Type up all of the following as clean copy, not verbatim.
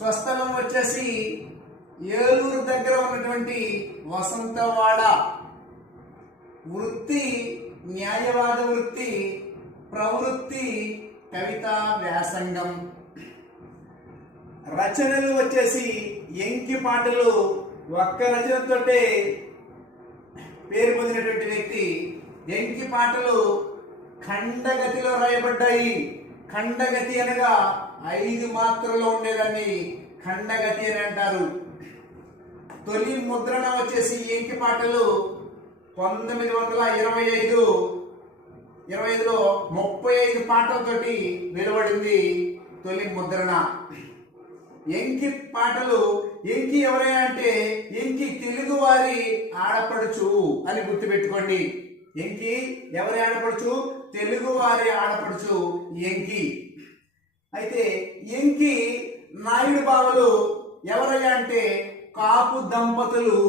స్వస్థలం వచ్చేసి ఏలూరు దగ్గర ఉన్నటువంటి వసంతవాడ. వృత్తి న్యాయవాద వృత్తి, ప్రవృత్తి కవితా వ్యాసంగం. రచనలు వచ్చేసి ఎంకి పాటలు. ఒక్క రచనతోటే పేరు పొందినటువంటి వ్యక్తి. ఎంకి పాటలు ఖండగతిలో రాయబడ్డాయి. ఖండగతి అనగా 5 మాత్రలో ఉండేదాన్ని ఖండగతి అని అంటారు. తొలి ముద్రణ వచ్చేసి ఎంకి పాటలు 1925లో 35 పాటలతోటి వెలువడింది తొలి ముద్రణ. ఎంకి పాటలు. ఎంకి ఎవరైనా అంటే ఎంకి తెలుగు వారి ఆడపడుచు అని గుర్తుపెట్టుకోండి. ఎంకి ఎవరి ఆడపడుచు? తెలుగు వారి ఆడపడుచు ఎంకి. అయితే ఎంకి నాయుడు బావలు ఎవరయ్యా అంటే కాపు దంపతులు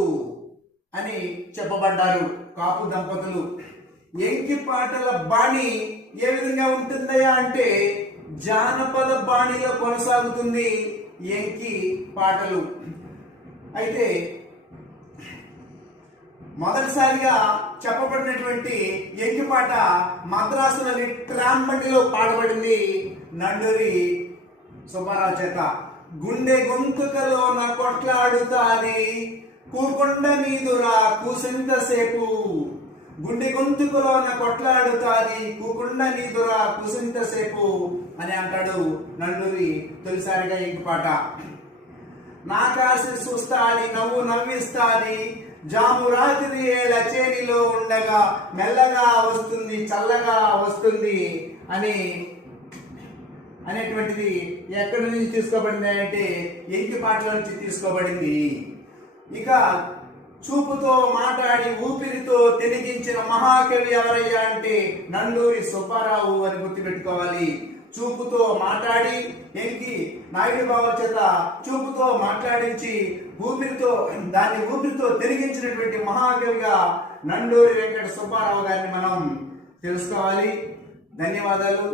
అని చెప్పబడ్డారు. కాపు దంపతులు. ఎంకి పాటల బాణి ఏ విధంగా ఉంటుందయ్యా అంటే జానపద బాణిలో కొనసాగుతుంది ఎంకి పాటలు. అయితే మొదటిసారిగా చెప్పబడినటువంటి ఎంకి పాట మద్రాసులోని ట్రామ్ బండిలో పాడబడింది నండూరి సుబ్బారావు చేత. గుండె గొంతుకలోన కొట్లాడుతాది కూకొండ మీదురా కూసెంతసేపు. గుండె గొంతుకలోన కొట్లాడుతాది కూకొండ నీదురా కూసెంతసేపు అని అంటాడు నండూరి తొలిసారిగా ఎంకి పాట. నాకాసి చూస్తాది నవ్వు నవ్విస్తాది జాము రాత్రి ఏళ్ళ చేనిలో ఉండగా మెల్లగా వస్తుంది చల్లగా వస్తుంది అని అనేటువంటిది ఎక్కడి నుంచి తీసుకోబడింది అంటే ఎంకి పాటలో నుంచి తీసుకోబడింది. ఇక చూపుతో మాట్లాడి ఊపిరితో తెలిగించిన మహాకవి ఎవరయ్యా అంటే నండూరి సుబ్బారావు అని గుర్తుపెట్టుకోవాలి. చూపుతో మాట్లాడి ఎంకి నాయుడు బావ చేత చూపుతో మాట్లాడించి ఊపిరితో తెలిగించినటువంటి మహాకవిగా నండూరి వెంకట సుబ్బారావు గారిని మనం తెలుసుకోవాలి. ధన్యవాదాలు.